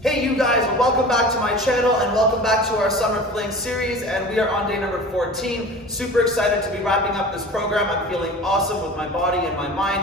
Hey you guys, welcome back to my channel and welcome back to our Summer Fling series, and we are on day number 14. Super excited to be wrapping up this program. I'm feeling awesome with my body and my mind.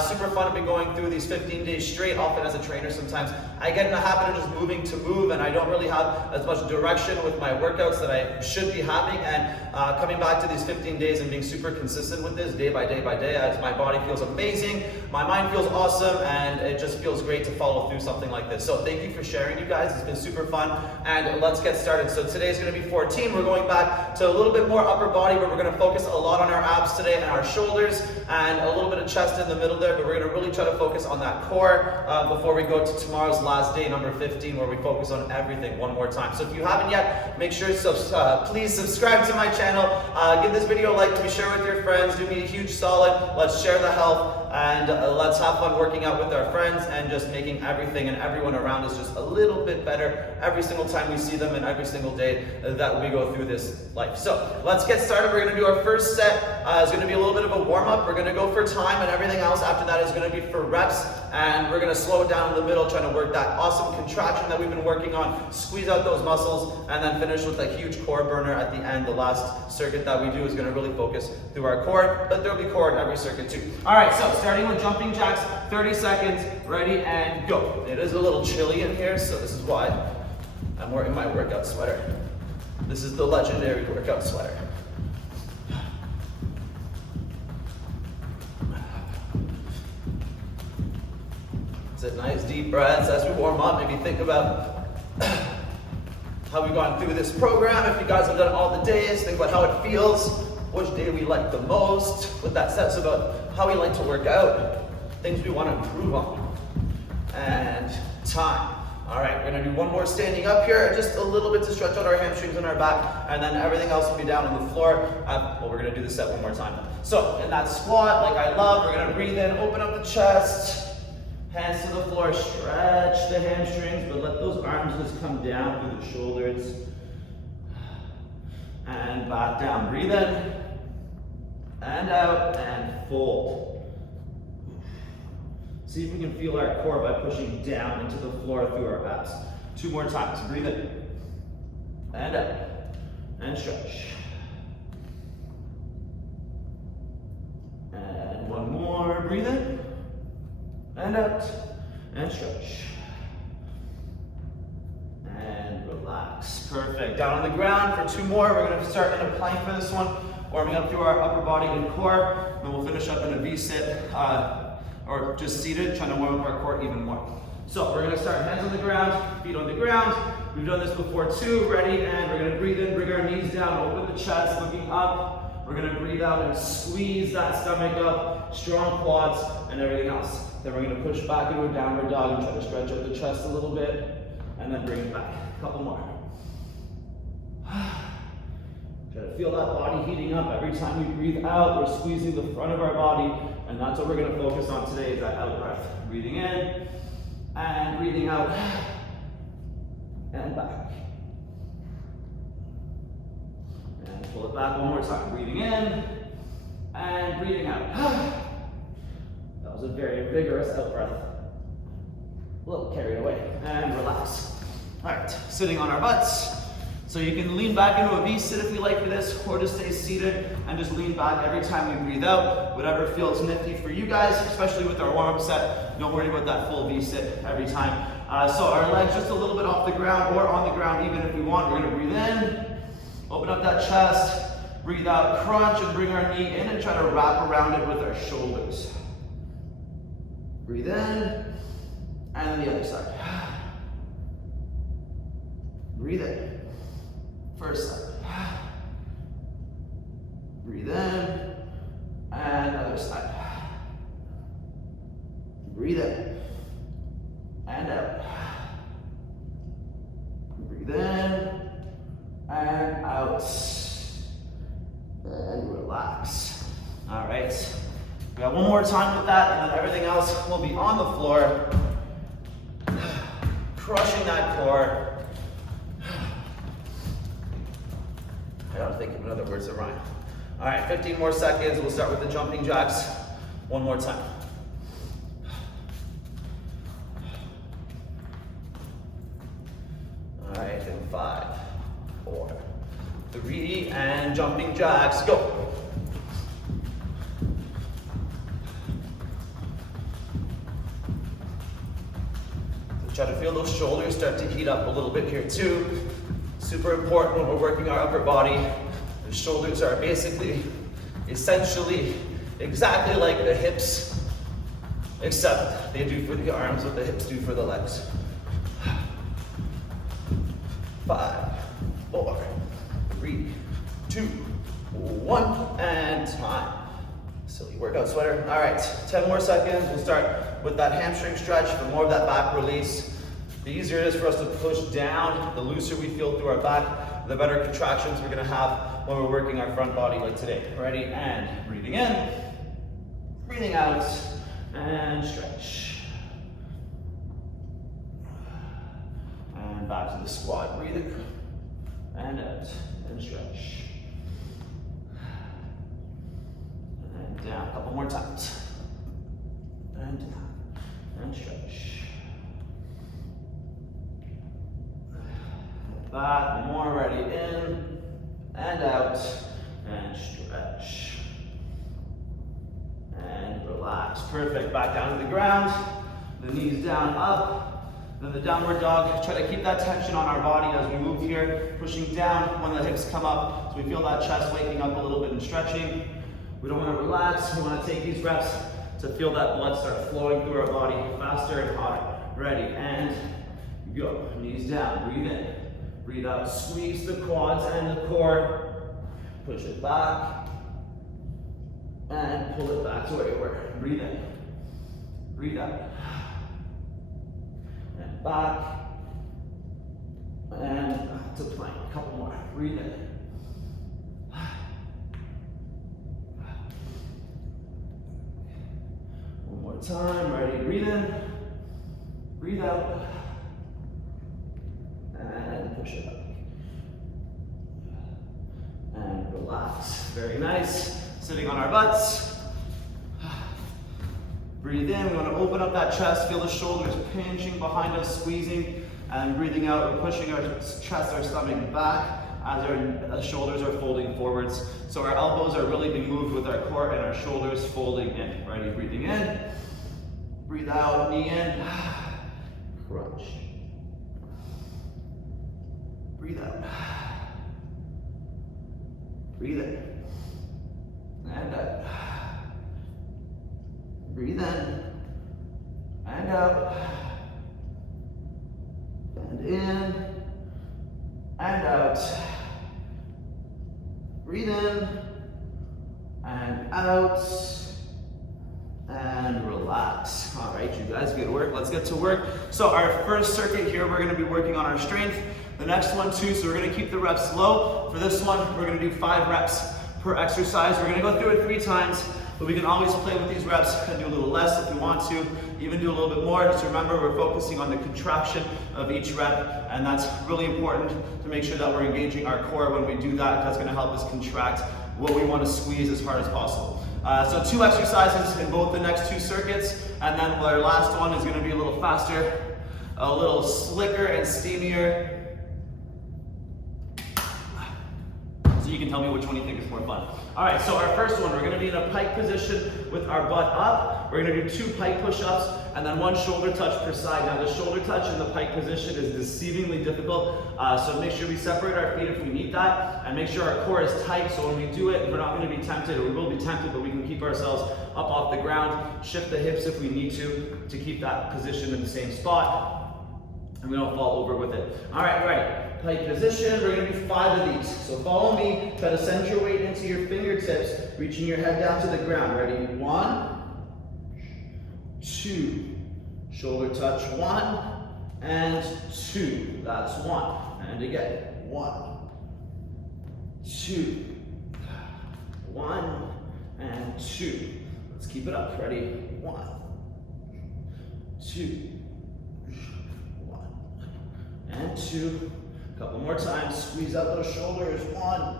Super fun to be going through these 15 days straight. Often as a trainer sometimes I get in the habit of just moving to move and I don't really have as much direction with my workouts that I should be having, and coming back to these 15 days and being super consistent with this day by day by day, as my body feels amazing, my mind feels awesome, and it just feels great to follow through something like this. So thank you for sharing, you guys. It's been super fun, and let's get started. So today's going to be 14. We're going back to a little bit more upper body, but we're going to focus a lot on our abs today and our shoulders and a little bit of chest in the middle there, but we're going to really try to focus on that core before we go to tomorrow's last day, number 15, where we focus on everything one more time. So if you haven't yet, make sure please subscribe to my channel, give this video a like, please share with your friends, do me a huge solid, let's share the health, and let's have fun working out with our friends and just making everything and everyone around us just a little bit better every single time we see them and every single day that we go through this life. So let's get started. We're going to do our first set. It's going to be a little bit of a warm-up. We're going to go for time, and everything else after that is going to be for reps, and we're going to slow it down in the middle, trying to work that awesome contraction that we've been working on, squeeze out those muscles, and then finish with a huge core burner at the end. The last circuit that we do is going to really focus through our core, but there'll be core in every circuit too. All right, so starting with jumping jacks, 30 seconds, ready and go. It is a little chilly in here, so this is why I'm wearing my workout sweater. This is the legendary workout sweater. Take nice deep breaths as we warm up. Maybe think about how we've gone through this program. If you guys have done all the days, think about how it feels, which day we like the most, what that says about how we like to work out, things we want to improve on, and time. All right, we're gonna do one more standing up here, just a little bit to stretch out our hamstrings and our back, and then everything else will be down on the floor. Well, we're gonna do this set one more time. So in that squat, like I love, we're gonna breathe in, open up the chest, hands to the floor, stretch the hamstrings, but let those arms just come down through the shoulders. And back down, breathe in, and out, and fold. See if we can feel our core by pushing down into the floor through our abs. 2 more times, breathe in, and out, and stretch. And one more, breathe in, and out, and stretch. And relax, perfect. Down on the ground for 2 more. We're gonna start in a plank for this one, warming up through our upper body and core, and we'll finish up in a V-sit, or just seated, trying to warm up our core even more. So we're gonna start hands on the ground, feet on the ground. We've done this before too, ready, and we're gonna breathe in, bring our knees down, open the chest, looking up. We're gonna breathe out and squeeze that stomach up, strong quads and everything else. Then we're gonna push back into a downward dog and try to stretch out the chest a little bit, and then bring it back. A couple more. Try to feel that body heating up. Every time we breathe out, we're squeezing the front of our body, and that's what we're going to focus on today, is that out breath. Breathing in, and breathing out, and back. And pull it back one more time. Breathing in, and breathing out. That was a very vigorous out breath. A little carried away, and relax. All right, sitting on our butts. So you can lean back into a V-sit if you like for this, or just stay seated and just lean back every time we breathe out. Whatever feels nifty for you guys, especially with our warm-up set. Don't worry about that full V-sit every time. So our legs just a little bit off the ground or on the ground even if we want. We're gonna breathe in, open up that chest, breathe out, crunch, and bring our knee in and try to wrap around it with our shoulders. Breathe in, and then the other side. Breathe in. First side. Breathe in, and other side. Breathe in, and out. Breathe in, and out. And relax. All right. We got one more time with that, and then everything else will be on the floor. Crushing that core. I don't think of another words that rhyme. All right, 15 more seconds. We'll start with the jumping jacks one more time. 5, 4, 3, and jumping jacks, go. Try to feel those shoulders start to heat up a little bit here too. Super important when we're working our upper body. The shoulders are basically, essentially, exactly like the hips, except they do for the arms what the hips do for the legs. 5, 4, 3, 2, 1, and time. Silly workout sweater. All right, 10 more seconds. We'll start with that hamstring stretch for more of that back release. The easier it is for us to push down, the looser we feel through our back, the better contractions we're gonna have when we're working our front body like today. Ready? And breathing in, breathing out, and stretch. And back to the squat. Breathe in, and out, and stretch. And down, a couple more times. And down, and stretch. Back, more, ready, in, and out, and stretch. And relax, perfect. Back down to the ground, the knees down, up, then the downward dog. Try to keep that tension on our body as we move here, pushing down when the hips come up, so we feel that chest waking up a little bit and stretching. We don't want to relax, we want to take these reps to feel that blood start flowing through our body faster and hotter. Ready, and go. Knees down, breathe in, breathe out, squeeze the quads and the core, push it back, and pull it back to where you were. Breathe in, breathe out, and back, and back to plank. A couple more, breathe in. One more time, ready, breathe in, breathe out, and push it up. And relax, very nice. Sitting on our butts. Breathe in, we want to open up that chest, feel the shoulders pinching behind us, squeezing, and breathing out, we're pushing our chest, our stomach back as our shoulders are folding forwards. So our elbows are really being moved with our core and our shoulders folding in. Ready, breathing in, breathe out, knee in, crunch. Breathe out. Breathe in. And out. Breathe in. And out. And in. And out. Breathe in. And out. And relax. All right, you guys, good work. Let's get to work. So our first circuit here, we're gonna be working on our strength. The next one too, so we're gonna keep the reps low. For this one, we're gonna do 5 reps per exercise. We're gonna go through it 3 times, but we can always play with these reps and do a little less if we want to, even do a little bit more. Just remember, we're focusing on the contraction of each rep, and that's really important to make sure that we're engaging our core when we do that. That's gonna help us contract what we wanna squeeze as hard as possible. So 2 exercises in both the next 2 circuits, and then our last one is gonna be a little faster, a little slicker and steamier. You can tell me which one you think is more fun. All right, so our first one, we're gonna be in a pike position with our butt up. We're gonna do 2 pike push-ups and then 1 shoulder touch per side. Now the shoulder touch in the pike position is deceivingly difficult, so make sure we separate our feet if we need that, and make sure our core is tight, so when we do it, we're not gonna be tempted, or we will be tempted, but we can keep ourselves up off the ground, shift the hips if we need to keep that position in the same spot, and we don't fall over with it. All right, right. Pike position, we're gonna do 5 of these. So follow me, try to send your weight into your fingertips, reaching your head down to the ground. Ready? 1, 2, shoulder touch, 1, and 2. That's 1. And again, 1, 2, 1, and 2. Let's keep it up. Ready? 1, 2, 1, and 2. Couple more times, squeeze out those shoulders. 1,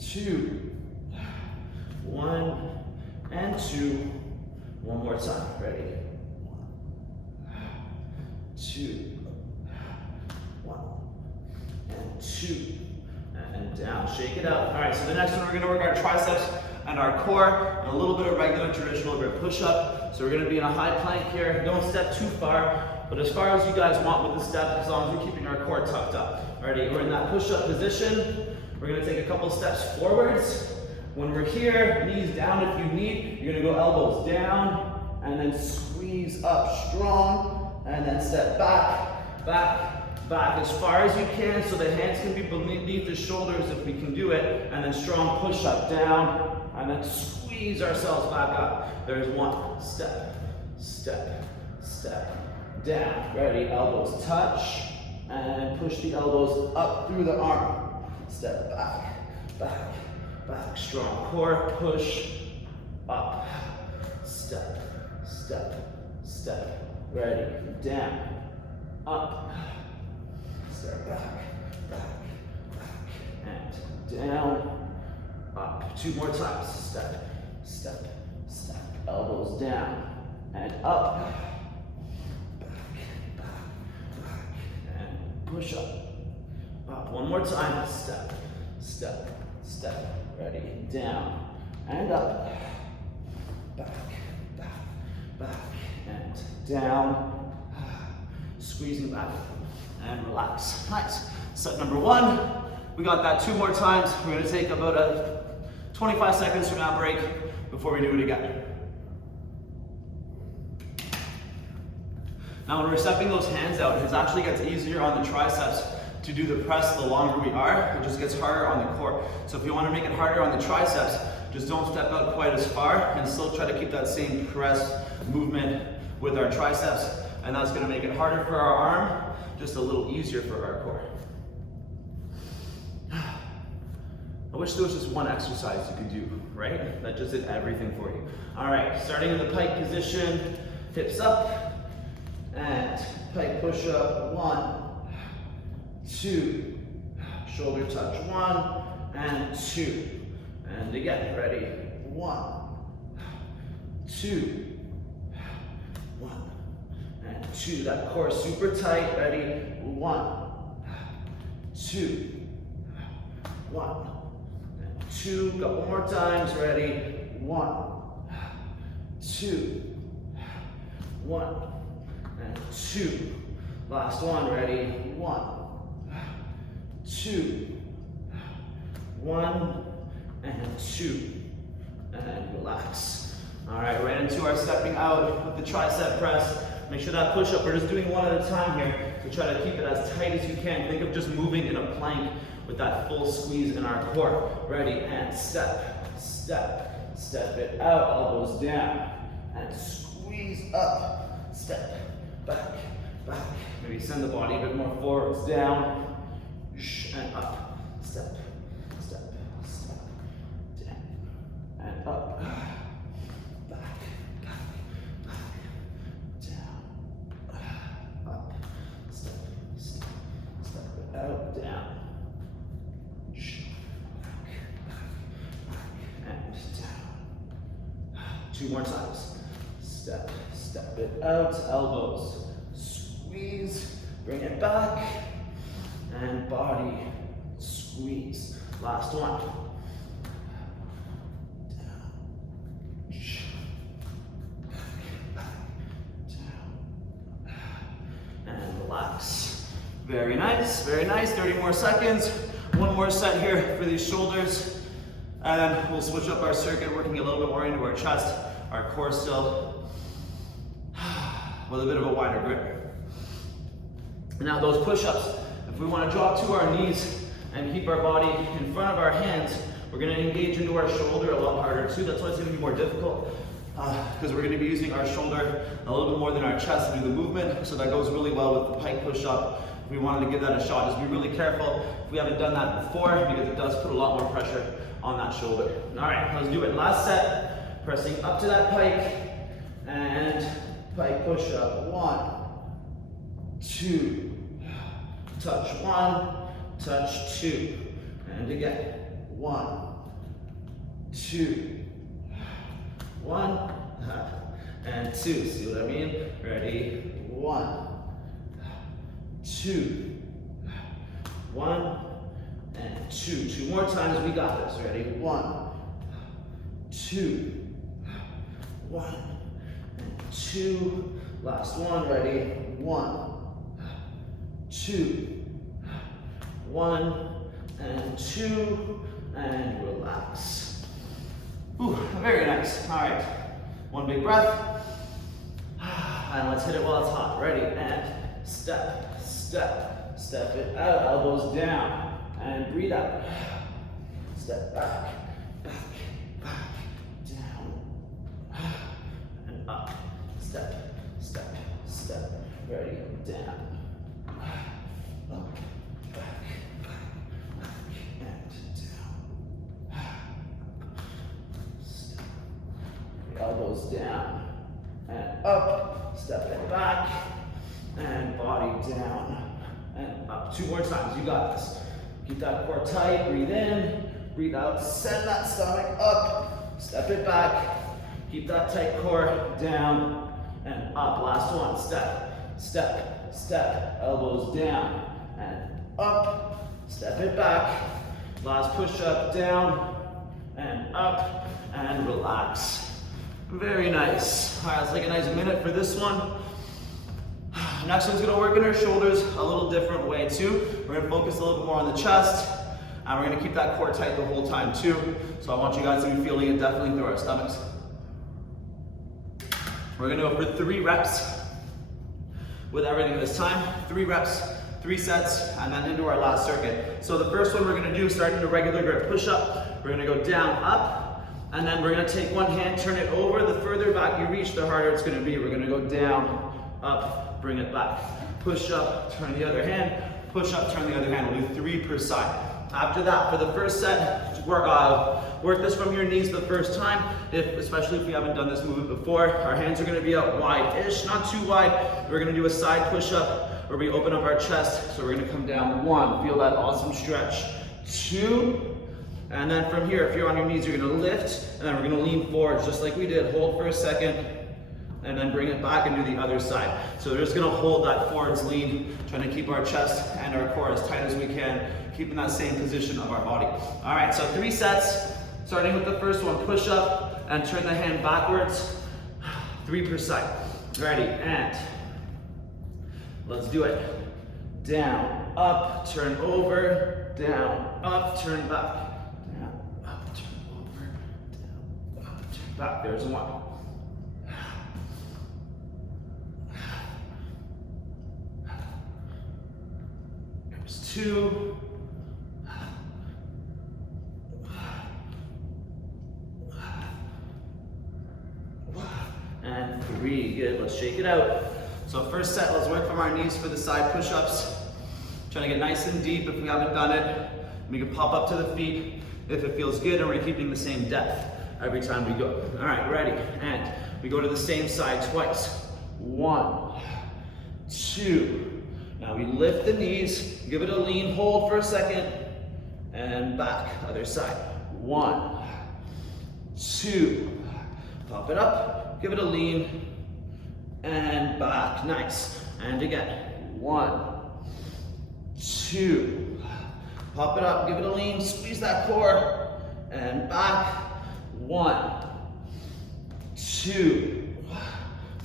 2, 1, and 2. One more time, ready? 1, 2, 1, two, and down. Shake it out. All right, so the next one, we're gonna work our triceps and our core, and a little bit of regular traditional grip push-up. So we're gonna be in a high plank here. Don't step too far, but as far as you guys want with the step, as long as we're keeping our core tucked up. Ready? We're in that push-up position. We're gonna take a couple steps forwards. When we're here, knees down if you need. You're gonna go elbows down, and then squeeze up strong, and then step back, back, back as far as you can, so the hands can be beneath the shoulders if we can do it, and then strong push-up down, and then squeeze ourselves back up. There's one, step, step, step, down. Ready, elbows touch, and push the elbows up through the arm. Step back, back, back. Strong core, push, up. Step, step, step. Ready, down, up. Step back, back, back, and down, up. Two more times. Step, step, step. Elbows down, and up. Back, back, back, and push up. Up. One more time. Step, step, step. Ready, down, and up. Back, back, back, and down. Squeezing back, and relax. Nice. Set number one. We got that two more times. We're gonna take about a 25 seconds from that break before we do it again. Now when we're stepping those hands out, it actually gets easier on the triceps to do the press the longer we are. It just gets harder on the core. So if you want to make it harder on the triceps, just don't step out quite as far and still try to keep that same press movement with our triceps. And that's going to make it harder for our arm, just a little easier for our core. I wish there was just one exercise you could do, right? That just did everything for you. All right, starting in the pike position, hips up, and pike push up, 1, 2, shoulder touch, 1 and 2, and again, ready, 1, 2, 1 and 2, that core super tight, ready, 1, 2, 1 and 2, couple more times, ready, 1, 2, 1 and 2, last one, ready, 1, 2, 1 and 2, and relax. All right, right into our stepping out with the tricep press. Make sure that push up, we're just doing one at a time here, so try to keep it as tight as you can. Think of just moving in a plank with that full squeeze in our core. Ready, and step, step, step it out, elbows down, and squeeze up, step, back, back. Maybe send the body a bit more forwards, down, and up, step, step, step, down, and up, back, back, back, down, up, step, step, step it out, down, back, back, and down. 2 more times. Step, step it out, elbows, squeeze, bring it back, and body, squeeze. Last one. Down, back, down, and relax. Very nice, very nice. 30 more seconds. One more set here for these shoulders, and then we'll switch up our circuit, working a little bit more into our chest, our core still, with a bit of a wider grip. Now those push-ups, if we want to drop to our knees and keep our body in front of our hands, we're going to engage into our shoulder a lot harder too. That's why it's going to be more difficult, because we're going to be using our shoulder a little bit more than our chest to do the movement. So that goes really well with the pike push-up. If we wanted to give that a shot, just be really careful if we haven't done that before, because it does put a lot more pressure on that shoulder. All right, let's do it. Last set, pressing up to that pike, and pike push-up, 1, 2, touch 1, touch 2, and again, 1, 2, 1, and 2, see what I mean? Ready, 1, 2, 1, and 2. 2 more times, we got this. Ready? 1, 2, 1, and 2. Last one, ready? 1, 2, 1, and 2, and relax. Ooh, very nice. All right, one big breath. And let's hit it while it's hot. Ready? And step, step, step it out. Elbows down, and breathe out. Step back, back, back, down, and up. Step, step, step. Ready? Down. Up, back, back, and down. Step. Elbows down and up. Step it back and body down and up. 2 more times. You got this. Keep that core tight. Breathe in. Breathe out. Send that stomach up. Step it back. Keep that tight core down and up. Last one. Step, step, step. Elbows down and up. Step it back. Last push up, down and up and relax. Very nice. All right, let's take a nice minute for this one. Next one's gonna work in our shoulders a little different way too. We're gonna focus a little bit more on the chest, and we're gonna keep that core tight the whole time too. So I want you guys to be feeling it definitely through our stomachs. We're gonna go for 3 reps with everything this time. 3 reps, 3 sets, and then into our last circuit. So the first one we're gonna do, starting a regular grip push-up, we're gonna go down, up, and then we're gonna take one hand, turn it over. The further back you reach, the harder it's gonna be. We're gonna go down, up, bring it back. Push up, turn the other hand, push up, turn the other hand. We'll do 3 per side. After that, for the first set, work this from your knees the first time, especially if you haven't done this movement before. Our hands are gonna be out wide-ish, not too wide. We're gonna do a side push-up where we open up our chest. So we're gonna come down 1, feel that awesome stretch. 2, and then from here, if you're on your knees, you're gonna lift, and then we're gonna lean forward just like we did. Hold for a second, and then bring it back and do the other side. So we're just gonna hold that forwards lean, trying to keep our chest and our core as tight as we can, keeping that same position of our body. All right, so 3 sets, starting with the first one, push up and turn the hand backwards, 3 per side. Ready, and let's do it. Down, up, turn over, down, up, turn back. Down, up, turn over, down, up, turn back. There's 1. There's 2. And 3, good, let's shake it out. So first set, let's work from our knees for the side push-ups. Trying to get nice and deep if we haven't done it. We can pop up to the feet if it feels good, and we're keeping the same depth every time we go. All right, ready, and we go to the same side twice. 1, 2. Now we lift the knees, give it a lean, hold for a second, and back, other side. 1, 2. Pop it up, give it a lean, and back, nice. And again, 1, 2. Pop it up, give it a lean, squeeze that core, and back, 1, 2.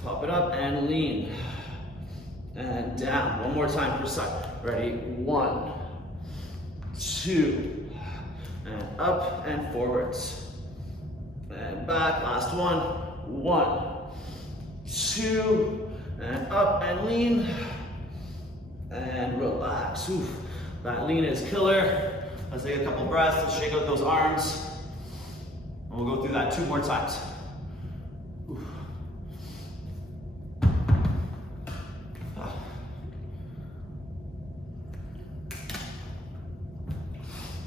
Pop it up and lean, and down. One more time per side. Ready, 1, 2, and up and forwards, and back, last one. 1, 2, and up and lean, and relax. Oof. That lean is killer. Let's take a couple breaths, let's shake out those arms, and we'll go through that 2 more times. Oof.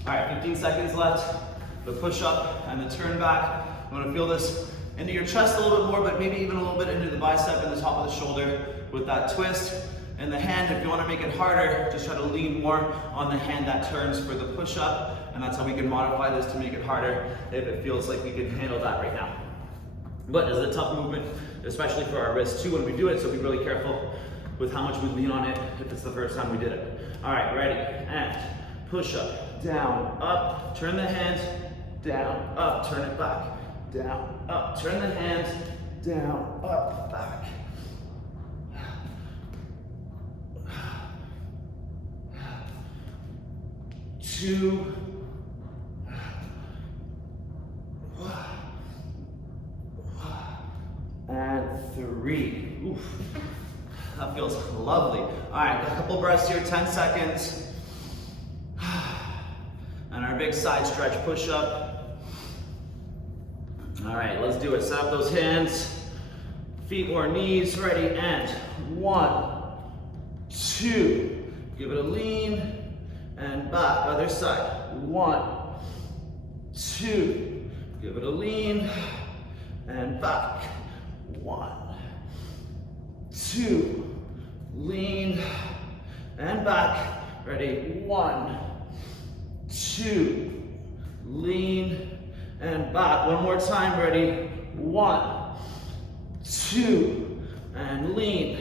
All right, 15 seconds left. The push up and the turn back. You want to feel this into your chest a little bit more, but maybe even a little bit into the bicep and the top of the shoulder with that twist. And the hand, if you want to make it harder, just try to lean more on the hand that turns for the push up. And that's how we can modify this to make it harder if it feels like we can handle that right now. But it's a tough movement, especially for our wrists too when we do it, so be really careful with how much we lean on it if it's the first time we did it. All right, ready, and push up, down, up, turn the hands, down, up, turn it back, down, up, turn the hands, down, up, back. 2, and 3. Oof. That feels lovely. All right, a couple breaths here, 10 seconds. And our big side stretch push-up. All right, let's do it. Set up those hands, feet or knees, ready, and 1, 2. Give it a lean, and back, other side. 1, 2. Give it a lean, and back. 1, 2. Lean, and back. Ready, 1, 2. Lean, and back. One more time, ready. 1, 2. And lean,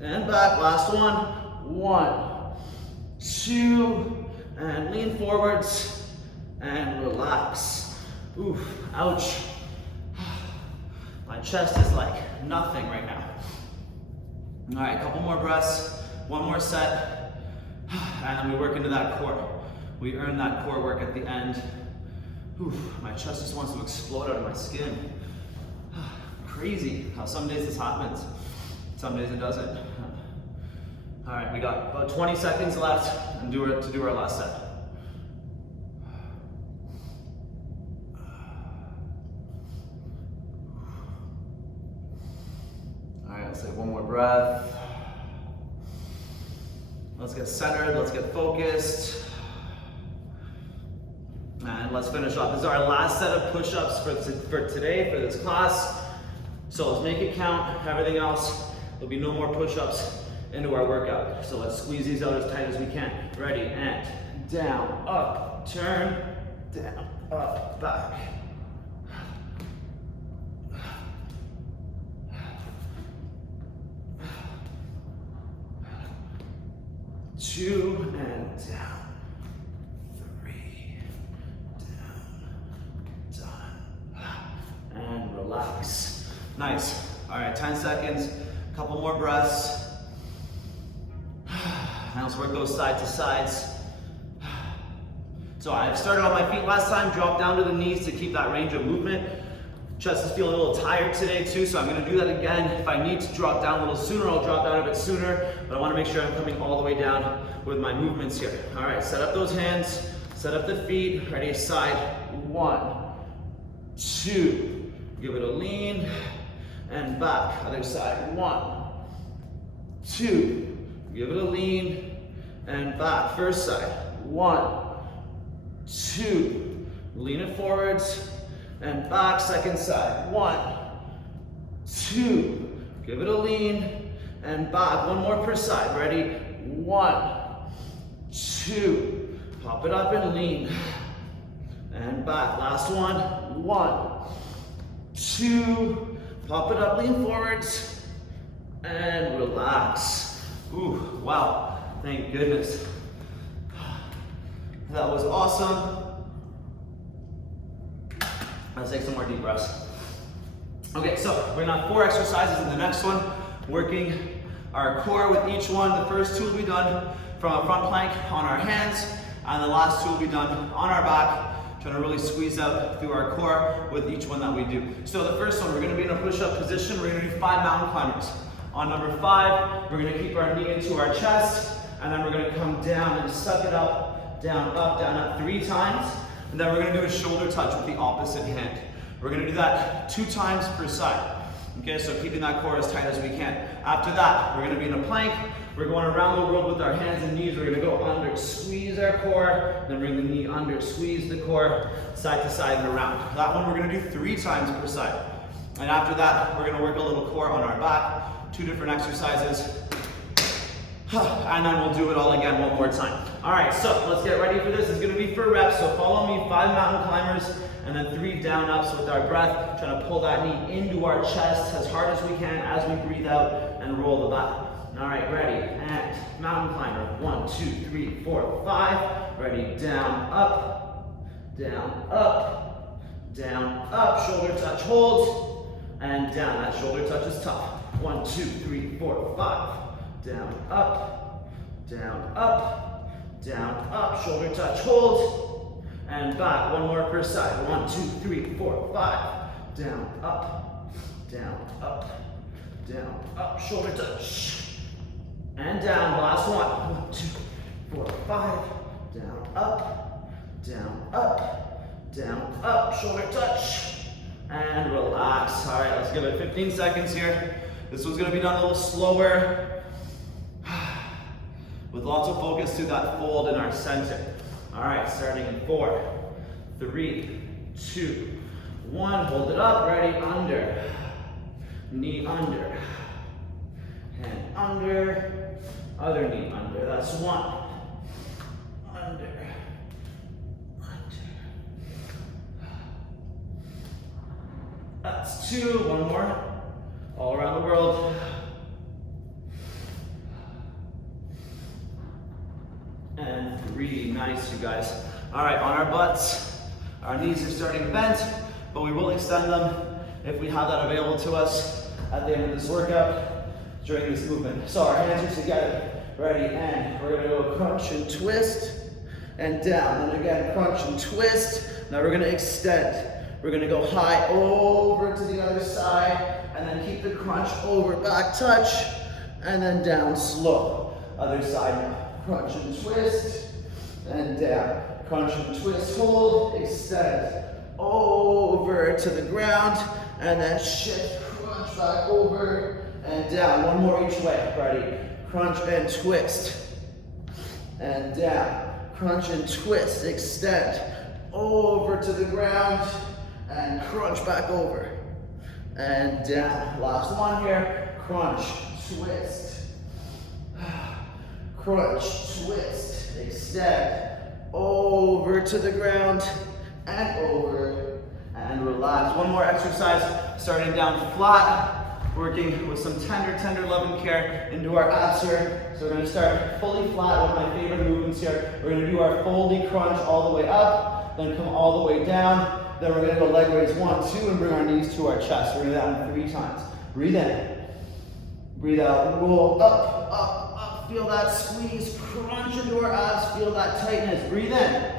and back. Last one. 1, 2. And lean forwards, and relax. Oof, ouch. My chest is like nothing right now. All right, a couple more breaths, one more set, and then we work into that core. We earn that core work at the end. Oof, my chest just wants to explode out of my skin. Crazy how some days this happens, some days it doesn't. All right, we got about 20 seconds left and do our last set. All right, let's take one more breath. Let's get centered, let's get focused. And let's finish off. This is our last set of push-ups for today, for this class. So let's make it count. Everything else, there'll be no more push-ups into our workout. So let's squeeze these out as tight as we can. Ready, and down, up, turn, down, up, back. 2, and down. 3, down, and relax. Nice. All right, 10 seconds, a couple more breaths. And let's work those side to sides. So I started on my feet last time, dropped down to the knees to keep that range of movement. Chest is feeling a little tired today too, so I'm gonna do that again. If I need to drop down a little sooner, I'll drop down a bit sooner, but I wanna make sure I'm coming all the way down with my movements here. All right, set up those hands, set up the feet, ready, side, 1, 2, give it a lean, and back, other side, 1, 2, give it a lean, and back, first side, 1, 2, lean it forwards, and back, second side, 1, 2, give it a lean, and back, one more per side, ready, 1, 2, pop it up and lean, and back, last one, 1, 2, pop it up, lean forwards, and relax. Ooh, wow, thank goodness. That was awesome. Let's take some more deep breaths. Okay, so we're gonna have 4 exercises in the next one, working our core with each one. The first 2 will be done from a front plank on our hands, and the last 2 will be done on our back, trying to really squeeze out through our core with each one that we do. So the first one, we're gonna be in a push-up position. We're gonna do 5 mountain climbers. On number 5, we're gonna keep our knee into our chest, and then we're gonna come down and suck it up, down, up, 3 times. And then we're gonna do a shoulder touch with the opposite hand. We're gonna do that 2 times per side. Okay, so keeping that core as tight as we can. After that, we're gonna be in a plank. We're going around the world with our hands and knees. We're gonna go under, squeeze our core, then bring the knee under, squeeze the core, side to side and around. That one we're gonna do 3 times per side. And after that, we're gonna work a little core on our back, 2 different exercises. And then we'll do it all again one more time. All right, so let's get ready for this. It's gonna be for reps, so follow me, 5 mountain climbers, and then 3 down ups with our breath, trying to pull that knee into our chest as hard as we can as we breathe out and roll the back. All right, ready, and mountain climber. 1, 2, 3, 4, 5. Ready, down, up, down, up, down, up. Shoulder touch, hold, and down. That shoulder touch is tough. 1, 2, 3, 4, 5. Down, up, down, up, down, up. Shoulder touch, hold, and back. One more per side. 1, 2, 3, 4, 5. Down, up, down, up, down, up. Shoulder touch. And down, last one. 1, 2, 4, 5. Down, up, down, up, down, up. Shoulder touch. And relax. All right, let's give it 15 seconds here. This one's gonna be done a little slower, with lots of focus to that fold in our center. All right, starting in 4, 3, 2, 1. Hold it up, ready, under, knee under, hand under, other knee under. That's 1. Under, under. That's 2. One more. All around the world. And 3. Nice, you guys. All right, on our butts. Our knees are starting bent, but we will extend them if we have that available to us at the end of this workout during this movement. So our hands are together. Ready, and we're gonna go crunch and twist and down. And again, crunch and twist. Now we're gonna extend. We're gonna go high over to the other side, and then keep the crunch over, back touch, and then down slow. Other side now. Crunch and twist, and down. Crunch and twist, hold, extend. Over to the ground, and then shift, crunch back over, and down. One more each way, ready? Crunch and twist, and down. Crunch and twist, extend. Over to the ground, and crunch back over, and down. Last one here, crunch, twist, crunch, twist, extend, over to the ground, and over, and relax. One more exercise, starting down flat, working with some tender loving care into our abs here. So we're gonna start fully flat, one of my favorite movements here. We're gonna do our foldy crunch all the way up, then come all the way down. Then we're gonna go leg raise 1, 2, and bring our knees to our chest. We're gonna do that 3 times. Breathe in, breathe out, roll up, up, up. Feel that squeeze, crunch into our abs, feel that tightness. Breathe in,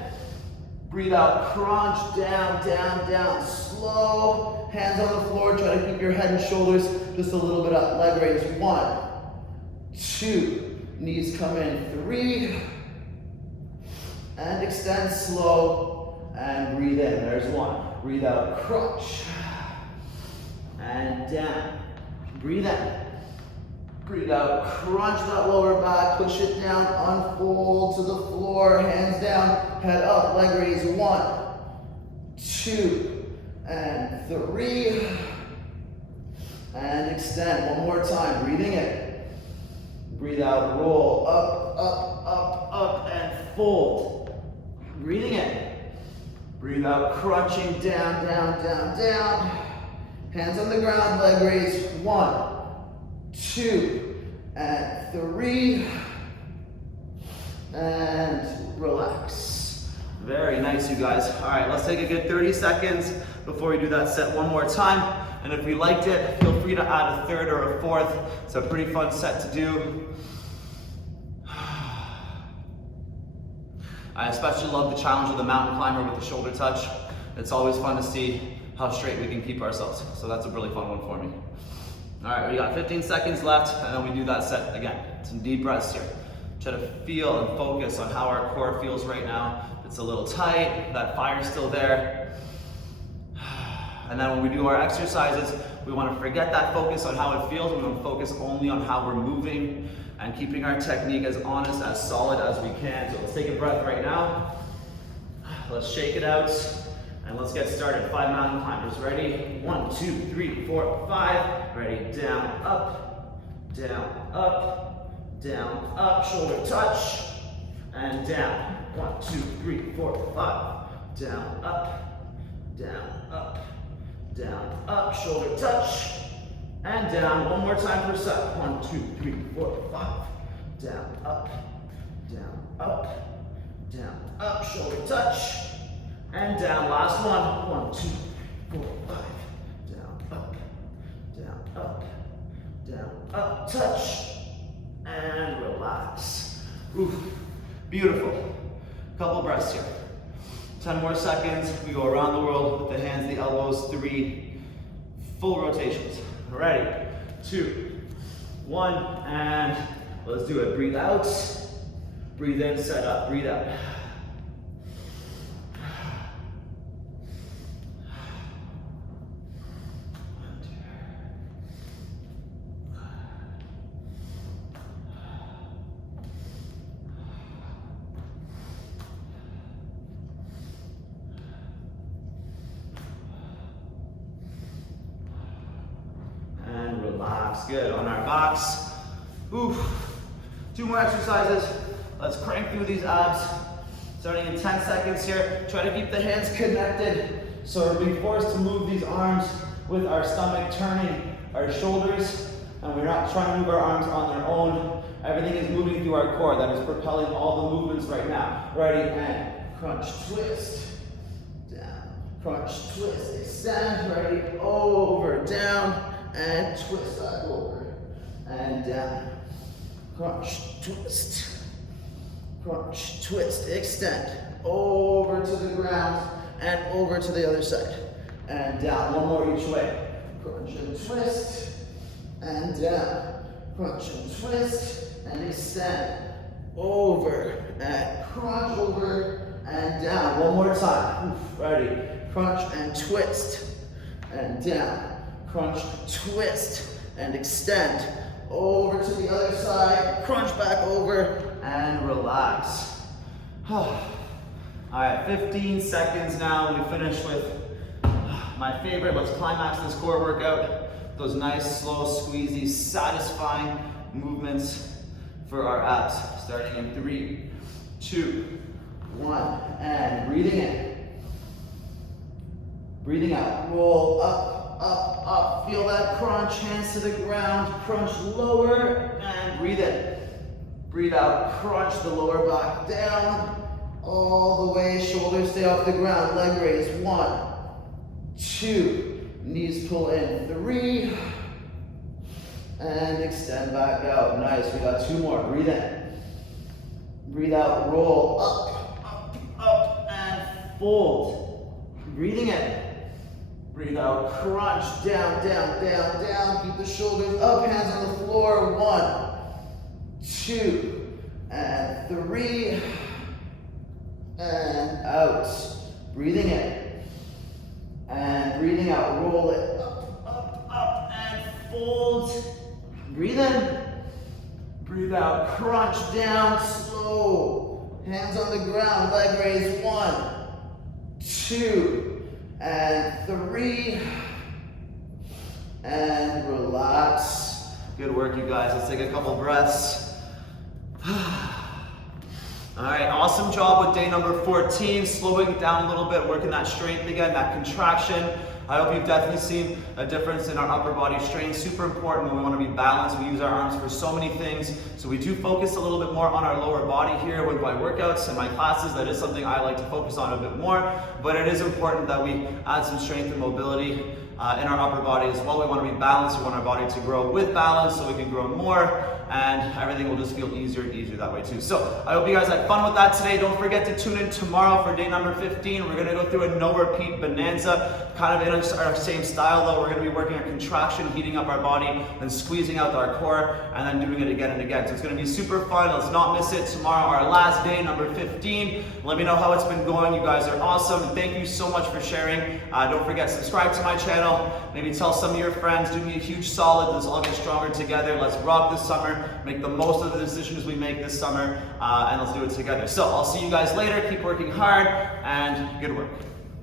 breathe out, crunch, down, down, down. Slow, hands on the floor, try to keep your head and shoulders just a little bit up. Leg raise 1, 2, knees come in, 3, and extend slow. And breathe in, there's 1. Breathe out, crunch. And down. Breathe in. Breathe out, crunch that lower back, push it down, unfold to the floor, hands down, head up, leg raise 1, 2, and 3. And extend, one more time, breathing in. Breathe out, roll, up, up, up, up, and fold. Breathing in. Breathe out, crunching down, down, down, down. Hands on the ground, leg raise 1, 2, and 3. And relax. Very nice, you guys. All right, let's take a good 30 seconds before we do that set one more time. And if you liked it, feel free to add a 3rd or a 4th. It's a pretty fun set to do. I especially love the challenge of the mountain climber with the shoulder touch. It's always fun to see how straight we can keep ourselves. So that's a really fun one for me. All right, we got 15 seconds left, and then we do that set again. Some deep breaths here. Try to feel and focus on how our core feels right now. It's a little tight, that fire's still there. And then when we do our exercises, we want to forget that focus on how it feels. We want to focus only on how we're moving and keeping our technique as honest, as solid as we can. So let's take a breath right now. Let's shake it out, and let's get started. 5 mountain climbers. Ready? 1, 2, 3, 4, 5. Ready? Down, up, down, up, down, up. Shoulder touch, and down. 1, 2, 3, 4, 5. Down, up, down, up, down, up. Shoulder touch, and down. One more time per set. 1, 2, 3, 4, 5. Down, up, down, up, shoulder touch, and down. Last one. 1, 2, 4, 5. Down, up, touch, and relax. Oof, beautiful. Couple breaths here. 10 more seconds. We go around the world with the hands, the elbows, 3 full rotations. Ready? 2, 1, and let's do it. Breathe out, breathe in, set up, breathe out. Relax, good. On our backs. Oof. 2 more exercises. Let's crank through these abs. Starting in 10 seconds here. Try to keep the hands connected. So we're being forced to move these arms with our stomach turning our shoulders. And we're not trying to move our arms on their own. Everything is moving through our core. That is propelling all the movements right now. Ready, and crunch, twist. Down, crunch, twist, extend. Ready, over, down. And twist back over, and down, crunch, twist, extend, over to the ground, and over to the other side, and down, one more each way, crunch and twist, and down, crunch and twist, and extend, over, and crunch over, and down, one more time, oof, ready, crunch and twist, and down, crunch, twist, and extend. Over to the other side, crunch back over, and relax. All right, 15 seconds now. We finish with my favorite. Let's climax this core workout. Those nice, slow, squeezy, satisfying movements for our abs. Starting in 3, 2, 1, and breathing in. Breathing out, roll up. Up, up, feel that crunch, hands to the ground, crunch lower, and breathe in. Breathe out, crunch the lower back down, all the way, shoulders stay off the ground, leg raise, 1, 2, knees pull in, 3, and extend back out, nice, we got 2 more, breathe in. Breathe out, roll, up, and fold. Breathing in. Breathe out, crunch, down, down, down, down. Keep the shoulders up, hands on the floor. 1, 2, and 3, and out. Breathing in, and breathing out. Roll it up, and fold. Breathe in, breathe out, crunch down, slow. Hands on the ground, leg raise. 1, 2, and 3, and relax. Good work, you guys. Let's take a couple breaths. All right, awesome job with day number 14. Slowing it down a little bit, working that strength again, that contraction. I hope you've definitely seen a difference in our upper body strength. Super important when we want to be balanced. We use our arms for so many things. So we do focus a little bit more on our lower body here with my workouts and my classes. That is something I like to focus on a bit more. But it is important that we add some strength and mobility in our upper body as well. We want to be balanced. We want our body to grow with balance so we can grow more. And everything will just feel easier and easier that way too. So I hope you guys had fun with that today. Don't forget to tune in tomorrow for day number 15. We're going to go through a no repeat bonanza, kind of in our same style though. We're going to be working on contraction, heating up our body, and squeezing out our core, and then doing it again and again. So it's going to be super fun. Let's not miss it. Tomorrow, our last day, number 15. Let me know how it's been going. You guys are awesome. Thank you so much for sharing. Don't forget, subscribe to my channel. Maybe tell some of your friends. Do me a huge solid. Let's all get stronger together. Let's rock this summer. Make the most of the decisions we make this summer, and let's do it together. So I'll see you guys later. Keep working hard, and good work.